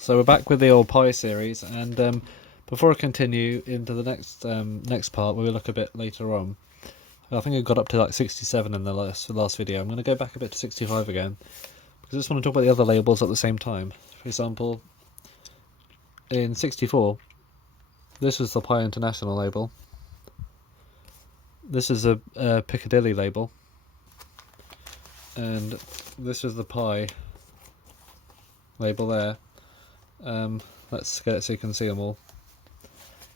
So we're back with the old Pi series, and before I continue into the next part, where we look a bit later on, I think I got up to like 67 in the last video. I'm going to go back a bit to 65 again, because I just want to talk about the other labels at the same time. For example, in 64, this was the Pi International label. This is a Piccadilly label, and this is the Pi label there. Let's get it so you can see them all.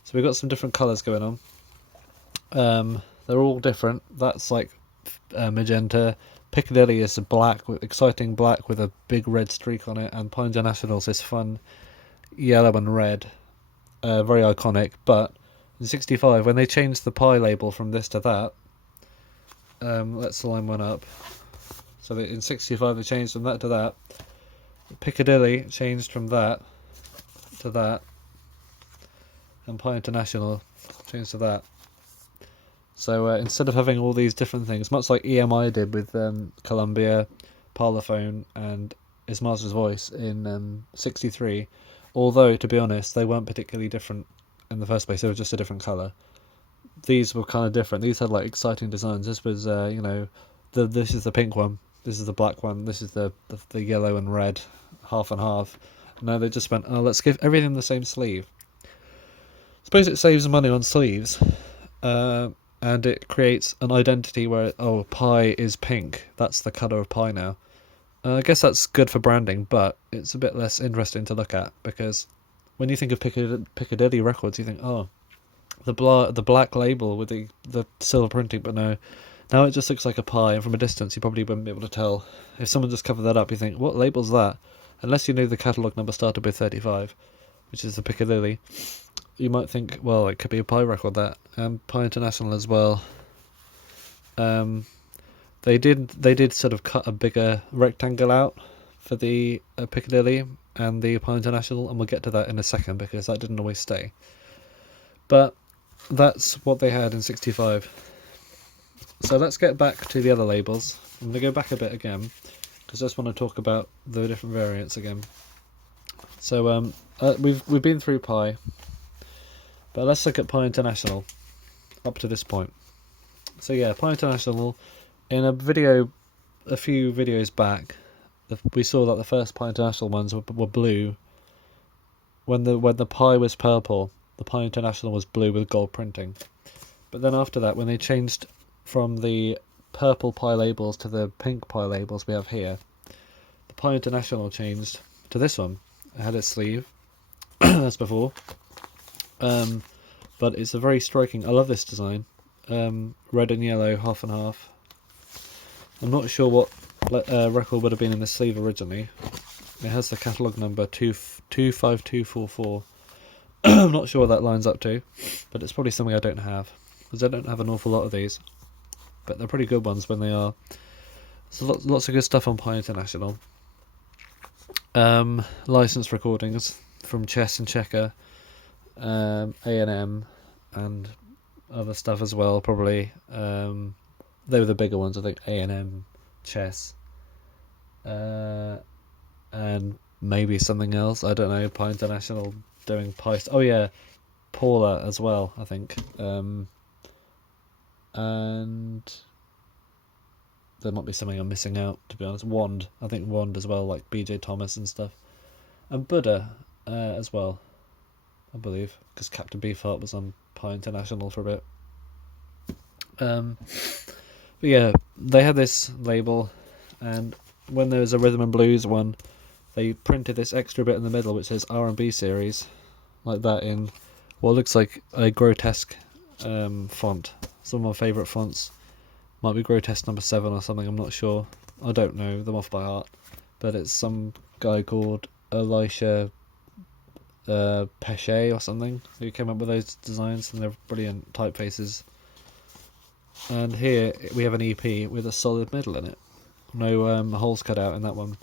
So we've got some different colours going on. They're all different. That's like magenta. Piccadilly is black, exciting black with a big red streak on it, and Pi International is this fun yellow and red, very iconic. But in 65, when they changed the Pi label from this to that, let's line one up. So in 65 they changed from that to that. Piccadilly changed from that to that, and Pi International changed to that. So instead of having all these different things, much like EMI did with Columbia, Parlophone, and His Master's Voice in 63, although, to be honest, they weren't particularly different in the first place, they were just a different colour. These were kind of different. These had like exciting designs. This was, this is the pink one, this is the black one, this is the yellow and red, half and half. No, they just went, oh, let's give everything the same sleeve. Suppose it saves money on sleeves, and it creates an identity where, oh, Pi is pink, that's the colour of Pi now. I guess that's good for branding, but it's a bit less interesting to look at, because when you think of Piccadilly Records, you think, oh, the black label with the silver printing, but no. Now it just looks like a Pi, and from a distance you probably wouldn't be able to tell. If someone just covered that up, you think, what label's that? Unless you knew the catalogue number started with 35, which is the Piccadilly, you might think, well, it could be a Pi record, that. Pi International as well. They did sort of cut a bigger rectangle out for the Piccadilly and the Pi International, and we'll get to that in a second, because that didn't always stay. But that's what they had in 65. So let's get back to the other labels. I'm going to go back a bit again, because I just want to talk about the different variants again. So we've been through Pi, but let's look at Pi International up to this point. So yeah, Pi International, in a video a few videos back, we saw that the first Pi International ones were blue. When the Pi was purple, the Pi International was blue with gold printing. But then after that, when they changed from the purple Pi labels to the pink Pi labels we have here, the Pi International changed to this one. It had its sleeve as before, but it's a very striking, I love this design, red and yellow, half and half. I'm not sure what record would have been in the sleeve originally. It has the catalogue number 25244. I'm not sure what that lines up to, but it's probably something I don't have, because I don't have an awful lot of these, but they're pretty good ones when they are. So lots of good stuff on Pi International. Licensed recordings from Chess and Checker, A&M, and other stuff as well, probably. They were the bigger ones, I think. A&M, Chess, and maybe something else, I don't know. Pi International doing Pi... Oh yeah, Paula as well, I think. And there might be something I'm missing out, to be honest. Wand, I think Wand as well, like BJ Thomas and stuff. And Buddha as well, I believe, because Captain Beefheart was on Pi International for a bit. But yeah, they had this label, and when there was a rhythm and blues one, they printed this extra bit in the middle which says R&B series, like that, in what looks like a grotesque font. Some of my favourite fonts. Might be Grotesque number 7 or something, I'm not sure. I don't know them off by heart. But it's some guy called Elisha Pesce or something who came up with those designs, and they're brilliant typefaces. And here we have an EP with a solid middle in it. No holes cut out in that one.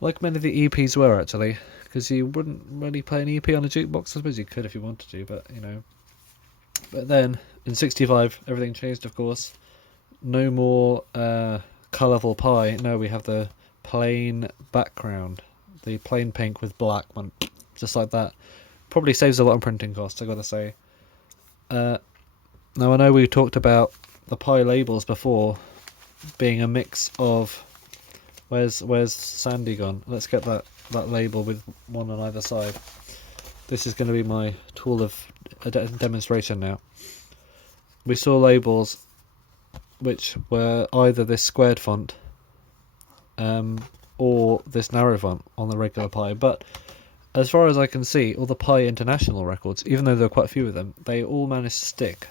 Like many of the EPs were, actually, because you wouldn't really play an EP on a jukebox. I suppose you could if you wanted to, but you know. But then in 65 everything changed, of course. No more colourful Pi. No, we have the plain background, the plain pink with black one, just like that. Probably saves a lot on printing costs, I gotta say. Now I know we talked about the pie labels before being a mix of... Where's Sandy gone? Let's get that label with one on either side. This is going to be my tool of demonstration now. We saw labels which were either this squared font or this narrow font on the regular pie, but as far as I can see, all the Pie International records, even though there are quite a few of them, they all managed to stick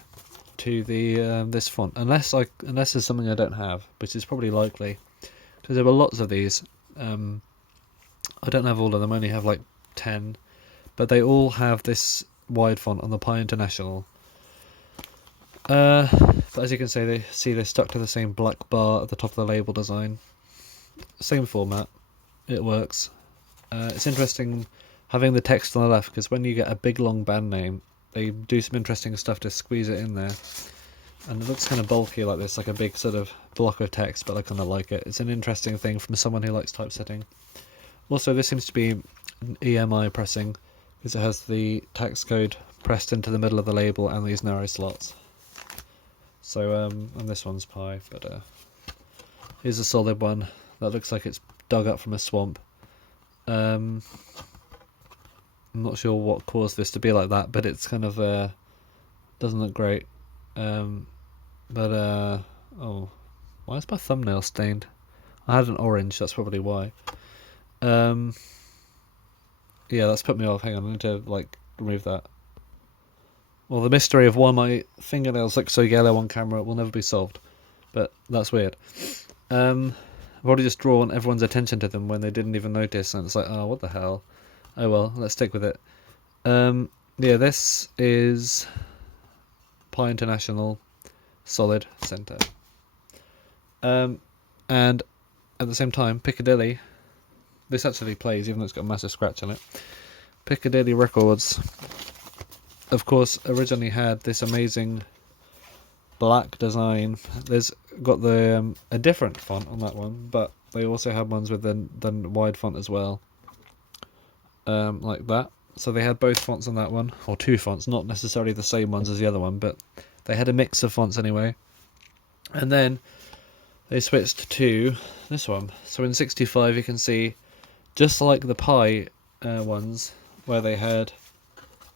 to the this font, unless there's something I don't have, which is probably likely, because there were lots of these. I don't have all of them, I only have like 10, but they all have this wide font on the Pie International. But as you can see, they stuck to the same black bar at the top of the label design. Same format, it works. It's interesting having the text on the left, because when you get a big long band name, they do some interesting stuff to squeeze it in there. And it looks kind of bulky like this, like a big sort of block of text, but I kind of like it. It's an interesting thing from someone who likes typesetting. Also, this seems to be an EMI pressing, because it has the text code pressed into the middle of the label and these narrow slots. So, and this one's Pie, but here's a solid one that looks like it's dug up from a swamp. I'm not sure what caused this to be like that, but it's kind of doesn't look great. Oh, why is my thumbnail stained? I had an orange, that's probably why. Yeah, that's put me off. Hang on, I need to remove that. Well, the mystery of why my fingernails look so yellow on camera will never be solved, but that's weird. I've already just drawn everyone's attention to them when they didn't even notice, and it's like, oh, what the hell? Oh well, let's stick with it. Yeah, this is Pie International Solid Centre. And at the same time, Piccadilly, this actually plays even though it's got a massive scratch on it. Piccadilly Records, of course, originally had this amazing black design. There's got the a different font on that one, but they also had ones with the wide font as well, like that. So they had both fonts on that one, or two fonts, not necessarily the same ones as the other one, but they had a mix of fonts anyway. And then they switched to this one. So in 65 you can see, just like the Pie ones, where they had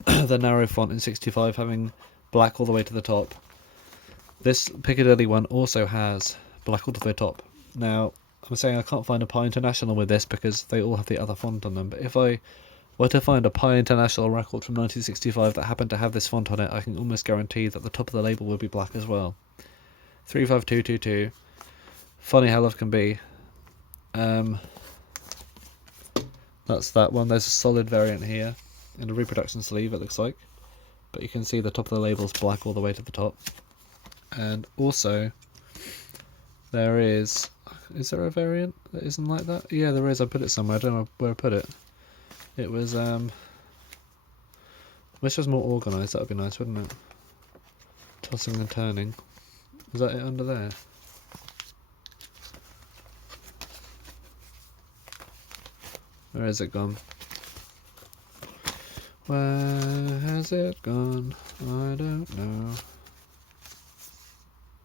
the narrow font in 65 having black all the way to the top, this Piccadilly one also has black all the way top. Now, I'm saying I can't find a Pie International with this because they all have the other font on them, but if I were to find a Pie International record from 1965 that happened to have this font on it, I can almost guarantee that the top of the label would be black as well. 35222. Funny how love can be. That's that one. There's a solid variant here in a reproduction sleeve, it looks like, but you can see the top of the label's black all the way to the top. And also there is there a variant that isn't like that? Yeah, there is. I put it somewhere, I don't know where I put it. It was wish it was more organised, that would be nice, wouldn't it? Tossing and turning. Is that it under there? Where has it gone? Where has it gone? I don't know.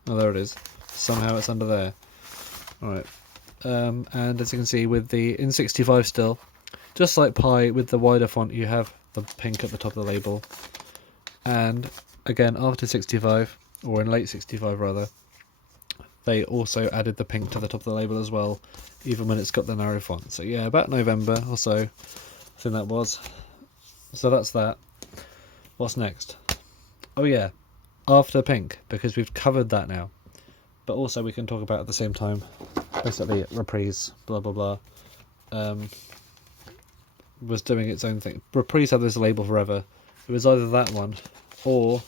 Oh, there it is. Somehow it's under there. Alright. And as you can see, with the in 65 still, just like Pie, with the wider font you have the pink at the top of the label. And again, after 65, or in late 65 rather, they also added the pink to the top of the label as well, even when it's got the narrow font. So yeah, about November or so, I think that was. So that's that. What's next? Oh yeah, after pink, because we've covered that now. But also we can talk about at the same time, basically Reprise, blah blah blah, was doing its own thing. Reprise had this label forever. It was either that one, or,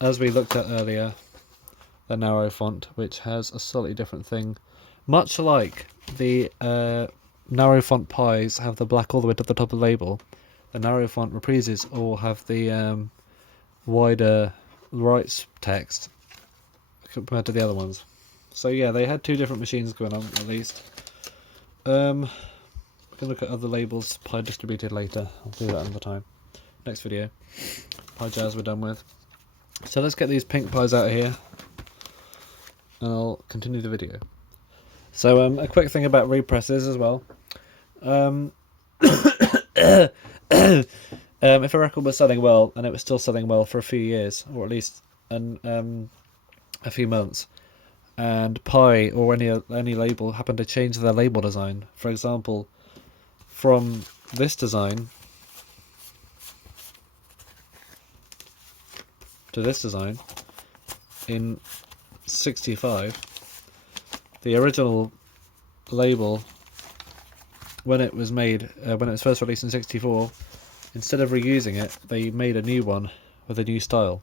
as we looked at earlier, the narrow font, which has a slightly different thing. Much like the narrow font Pies have the black all the way to the top of the label, the narrow font Reprises all have the wider rights text compared to the other ones. So yeah, they had two different machines going on at least. We can can look at other labels Pi distributed later. I'll do that another time. Next video. Pi Jazz we're done with. So let's get these pink pies out of here, and I'll continue the video. So a quick thing about represses as well. If a record was selling well, and it was still selling well for a few years, or at least a few months, and Pi or any label happened to change their label design, for example, from this design to this design in 65, the original label, when it was made, when it was first released in 64, instead of reusing it, they made a new one with a new style.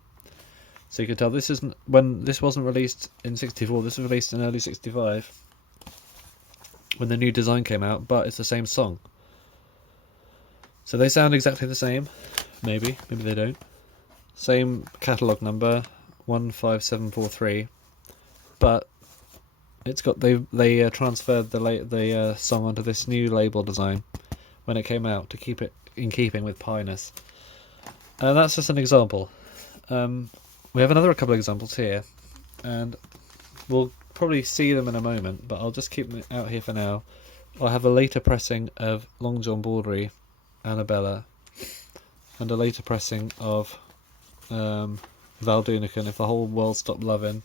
So you can tell this isn't, when this wasn't released in 64, this was released in early 65 when the new design came out, but it's the same song. So they sound exactly the same, maybe they don't. Same catalogue number, 15743, but it's got they transferred the song onto this new label design when it came out to keep it in keeping with Pi-ness. And that's just an example. We have another couple of examples here, and we'll probably see them in a moment, but I'll just keep them out here for now. I have a later pressing of Long John Baldry, Annabella, and a later pressing of Val Doonican, If the Whole World Stopped Loving,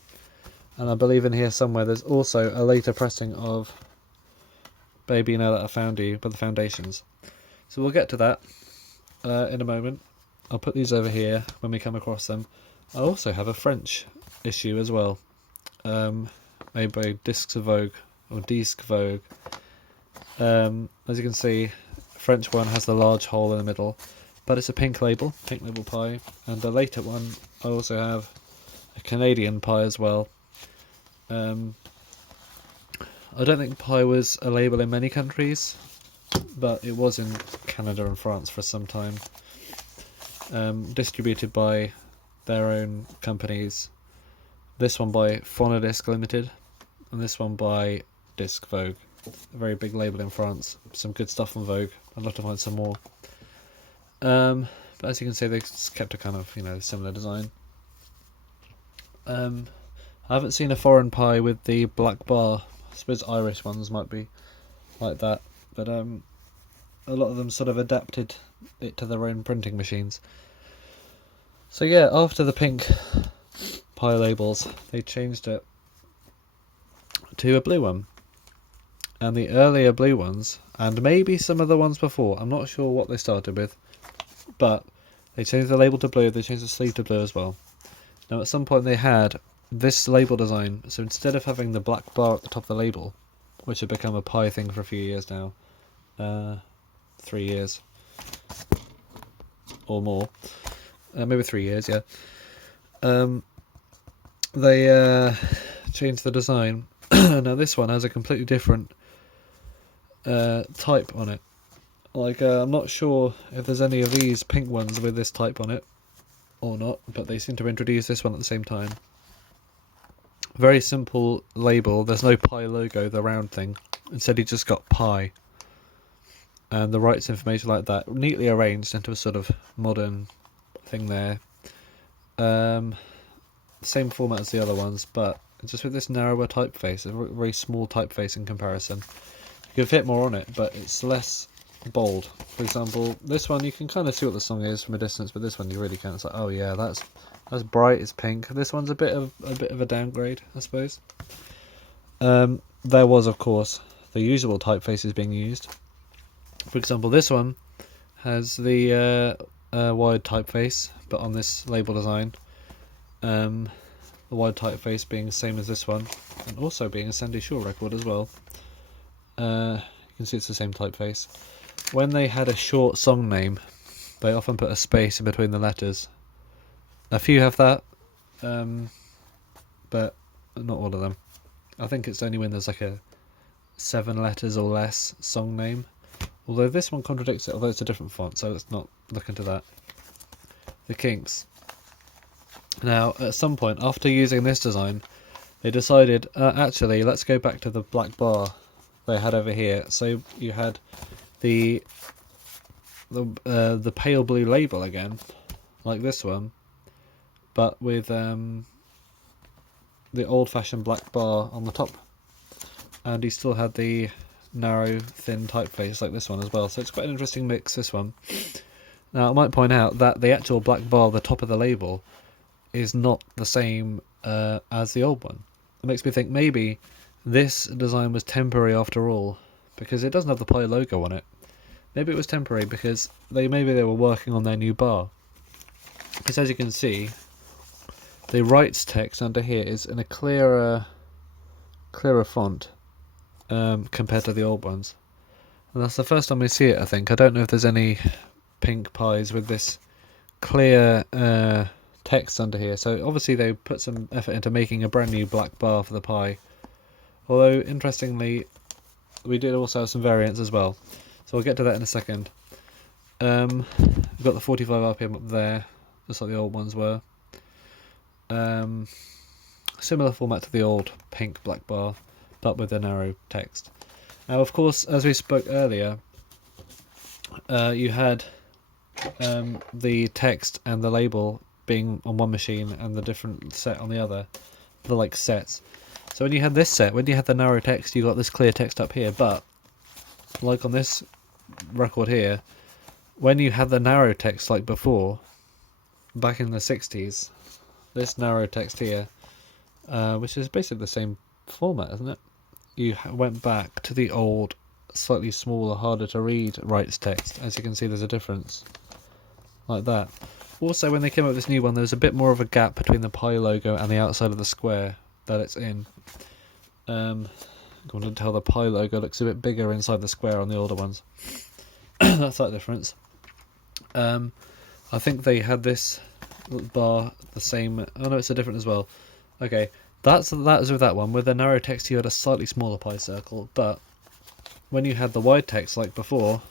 and I believe in here somewhere there's also a later pressing of Baby Now That I Found You by the Foundations. So we'll get to that in a moment. I'll put these over here when we come across them. I also have a French issue as well, made by Disques Vogue, or Disque Vogue. As you can see, French one has the large hole in the middle, but it's a pink label Pi, and the later one I also have a Canadian Pi as well. I don't think Pi was a label in many countries, but it was in Canada and France for some time. Distributed by their own companies. This one by Phonodisc Limited, and this one by Disque Vogue. A very big label in France. Some good stuff on Vogue. I'd love to find some more. But as you can see, they kept a kind of, similar design. I haven't seen a foreign Pi with the black bar. I suppose Irish ones might be like that, but a lot of them sort of adapted it to their own printing machines. So yeah, after the pink Pi labels, they changed it to a blue one. And the earlier blue ones, and maybe some of the ones before, I'm not sure what they started with, but they changed the label to blue, they changed the sleeve to blue as well. Now at some point they had this label design, so instead of having the black bar at the top of the label, which had become a Pi thing for a few years now, 3 years or more, maybe 3 years, yeah. They changed the design. Now this one has a completely different type on it. Like, I'm not sure if there's any of these pink ones with this type on it or not, but they seem to introduce this one at the same time. Very simple label. There's no Pi logo, the round thing. Instead, you just got Pi. And the rights information like that, neatly arranged into a sort of modern thing there. Same format as the other ones, but just with this narrower typeface, a very small typeface in comparison. You can fit more on it, but it's less bold. For example, this one you can kind of see what the song is from a distance, but this one you really can't. It's like, oh yeah, that's bright, it's pink. This one's a bit of a downgrade, I suppose. There was, of course, the usual typefaces being used. For example, this one has the wide typeface, but on this label design, the wide typeface being the same as this one, and also being a Sandy Shaw record as well. You can see it's the same typeface. When they had a short song name, they often put a space in between the letters. A few have that, but not all of them. I think it's only when there's like a 7 letters or less song name. Although this one contradicts it, although it's a different font, so let's not look into that. The Kinks. Now, at some point, after using this design, they decided, actually, let's go back to the black bar they had over here. So you had the pale blue label again, like this one, but with the old-fashioned black bar on the top, and he still had the narrow, thin typeface like this one as well. So it's quite an interesting mix, this one. Now I might point out that the actual black bar, the top of the label, is not the same as the old one. It makes me think maybe this design was temporary after all, because it doesn't have the Pi logo on it. Maybe it was temporary because maybe they were working on their new bar. Because as you can see, the rights text under here is in a clearer font compared to the old ones. And that's the first time we see it, I think. I don't know if there's any pink Pis with this clear text under here. So obviously they put some effort into making a brand new black bar for the Pi. Although, interestingly, we did also have some variants as well. So we'll get to that in a second. We've got the 45 RPM up there, just like the old ones were. Similar format to the old pink black bar, but with a narrow text. Now, of course, as we spoke earlier, you had the text and the label being on one machine and the different set on the other. They're like sets. So when you had this set, when you had the narrow text, you got this clear text up here, but like on this record here, when you had the narrow text like before, back in the 60s, this narrow text here, which is basically the same format, isn't it? You went back to the old, slightly smaller, harder to read rights text. As you can see, there's a difference. Like that. Also, when they came up with this new one, there's a bit more of a gap between the Pi logo and the outside of the square that it's in. I'm going to tell the Pi logo looks a bit bigger inside the square on the older ones. That's that difference. I think they had this bar the same. Oh no, it's a different as well. Okay, that was with that one. With the narrow text, you had a slightly smaller Pi circle, but when you had the wide text like before,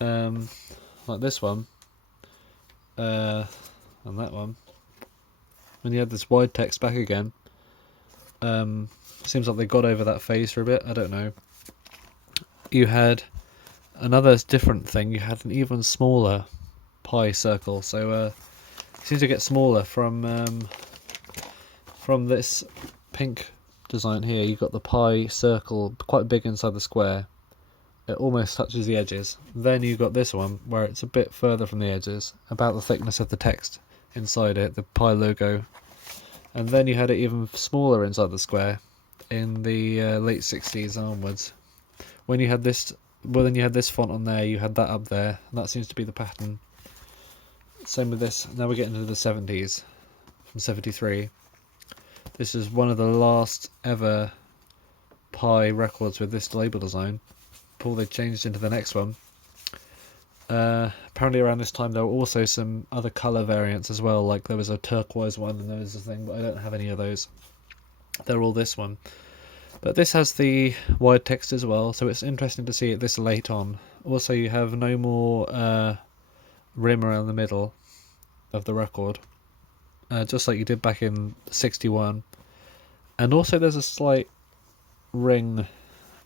like this one, and that one, when you had this wide text back again, seems like they got over that phase for a bit. I don't know. You had another different thing. You had an even smaller Pi circle, so it seems to get smaller from this pink design here. You've got the Pi circle quite big inside the square. It almost touches the edges. Then you've got this one where it's a bit further from the edges, about the thickness of the text inside it, the Pi logo. And then you had it even smaller inside the square in the late 60s and onwards. When you had this, well, then you had this font on there, you had that up there, and that seems to be the pattern. Same with this. Now we're getting into the 70s, from 73. This is one of the last ever Pi records with this label design before they changed into the next one. Apparently around this time there were also some other colour variants as well, like there was a turquoise one and there was a thing, but I don't have any of those. They're all this one. But this has the wide text as well, so it's interesting to see it this late on. Also, you have no more rim around the middle of the record, just like you did back in 61. And also there's a slight ring,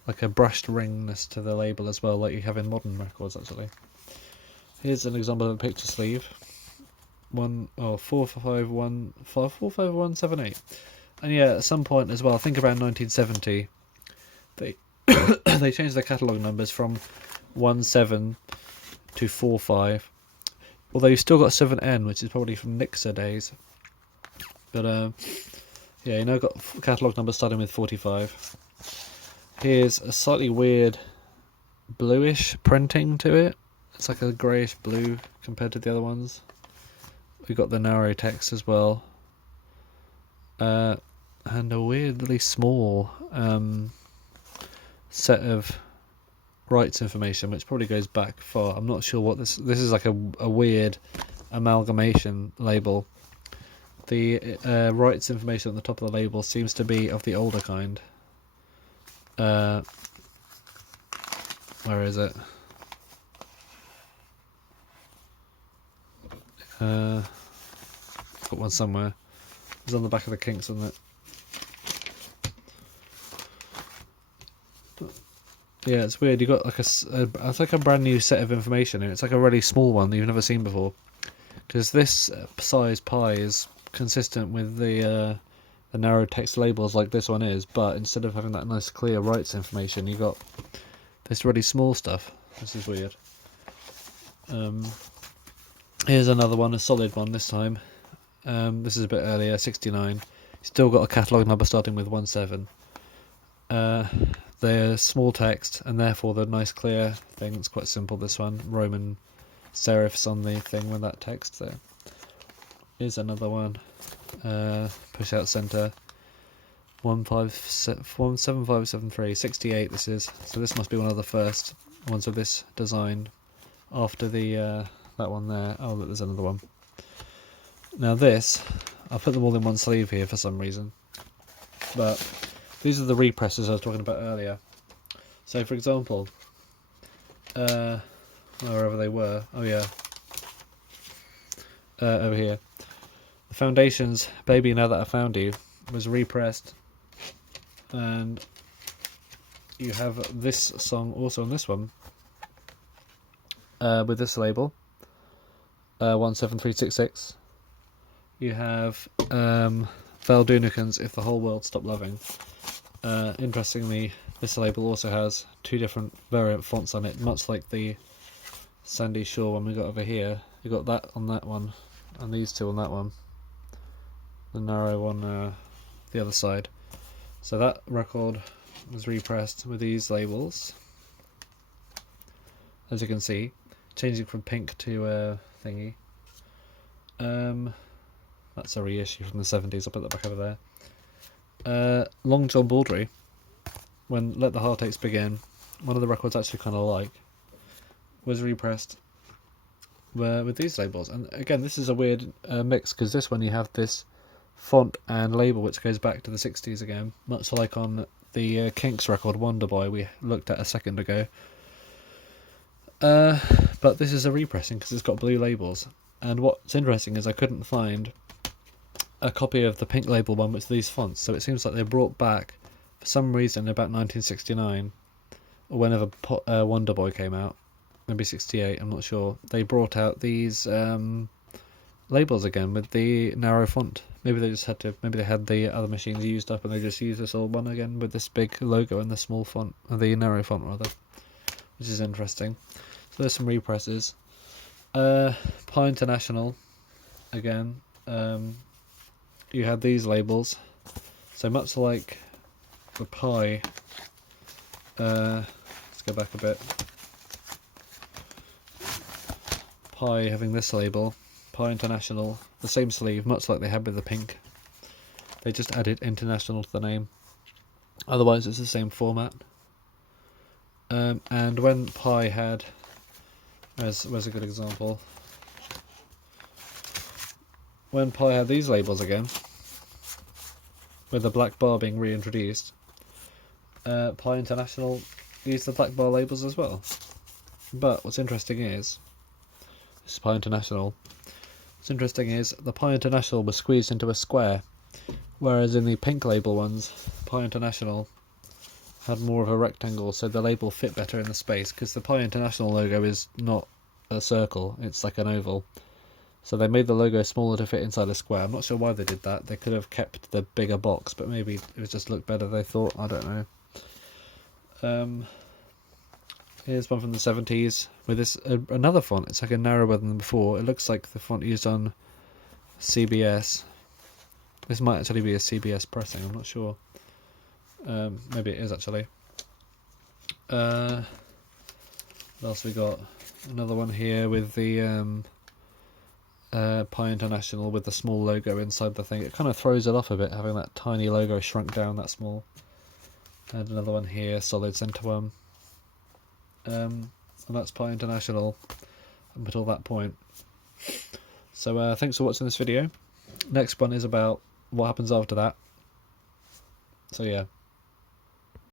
like a brushed ringness to the label as well, like you have in modern records actually. Here's an example of a picture sleeve. 45178. And yeah, at some point as well, I think around 1970, they they changed the catalogue numbers from 17 to 45. Although you still got 7N, which is probably from Nixer days. But yeah, you know, got catalogue numbers starting with 45. Here's a slightly weird bluish printing to it. It's like a greyish blue compared to the other ones. We've got the narrow text as well. And a weirdly small set of rights information, which probably goes back far. I'm not sure what this is, like a weird amalgamation label. The rights information at the top of the label seems to be of the older kind. Where is it? Got one somewhere. It's on the back of the Kinks, isn't it? Yeah, it's weird. You got like it's like a brand new set of information, and it's like a really small one that you've never seen before. Because this size pie is consistent with the narrow text labels like this one is, but instead of having that nice clear rights information, you got this really small stuff. This is weird. Here's another one, a solid one this time. This is a bit earlier, 69. Still got a catalogue number starting with 17. They're small text, and therefore the nice clear thing. It's quite simple, this one. Roman serifs on the thing with that text there. Here's another one. Push out centre. 17573, 68 this is. So this must be one of the first ones of this design after the that one there. Oh, look, there's another one. Now this, I'll put them all in one sleeve here for some reason. But these are the represses I was talking about earlier. So for example, wherever they were, oh yeah, over here. The Foundation's Baby Now That I Found You was repressed, and you have this song also on this one, with this label, 17366. You have Val Dunican's If the Whole World Stopped Loving. Interestingly, this label also has two different variant fonts on it, much like the Sandy Shore one we got over here. You got that on that one, and these two on that one. The narrow one, the other side. So that record was repressed with these labels, as you can see, changing from pink to thingy. That's a reissue from the 70s. I'll put that back over there. Long John Baldry, when Let the Heartaches Begin, one of the records I actually kind of like, was repressed with these labels. And again, this is a weird mix, because this one you have this font and label which goes back to the 60s again, much like on the Kinks record Wonderboy we looked at a second ago. But this is a repressing because it's got blue labels. And what's interesting is I couldn't find a copy of the pink label one with these fonts, so it seems like they brought back, for some reason, about 1969, or whenever Wonderboy came out, maybe 68, I'm not sure, they brought out these labels again with the narrow font. Maybe they just had to, maybe they had the other machines used up and they just used this old one again with this big logo and the small font, or the narrow font rather, which is interesting. So there's some represses. Pie International, again, you had these labels, so much like the Pie, let's go back a bit, Pie having this label, Pie International, the same sleeve, much like they had with the pink, they just added International to the name, otherwise it's the same format. And when Pie had, where's a good example, when Pie had these labels again, with the black bar being reintroduced, Pie International used the black bar labels as well. But what's interesting is, this is Pie International, what's interesting is the Pie International was squeezed into a square, whereas in the pink label ones, Pie International had more of a rectangle, so the label fit better in the space, because the Pie International logo is not a circle, it's like an oval. So they made the logo smaller to fit inside a square. I'm not sure why they did that. They could have kept the bigger box, but maybe it would just look better, they thought. I don't know. Here's one from the 70s with this another font. It's like a narrower than before. It looks like the font used on CBS. This might actually be a CBS pressing, I'm not sure. Maybe it is actually. What else we got? Another one here with the Pie International with the small logo inside the thing. It kind of throws it off a bit, having that tiny logo shrunk down that small. And another one here, solid centre one. And that's Pie International up until that point. So thanks for watching this video. Next one is about what happens after that. So yeah.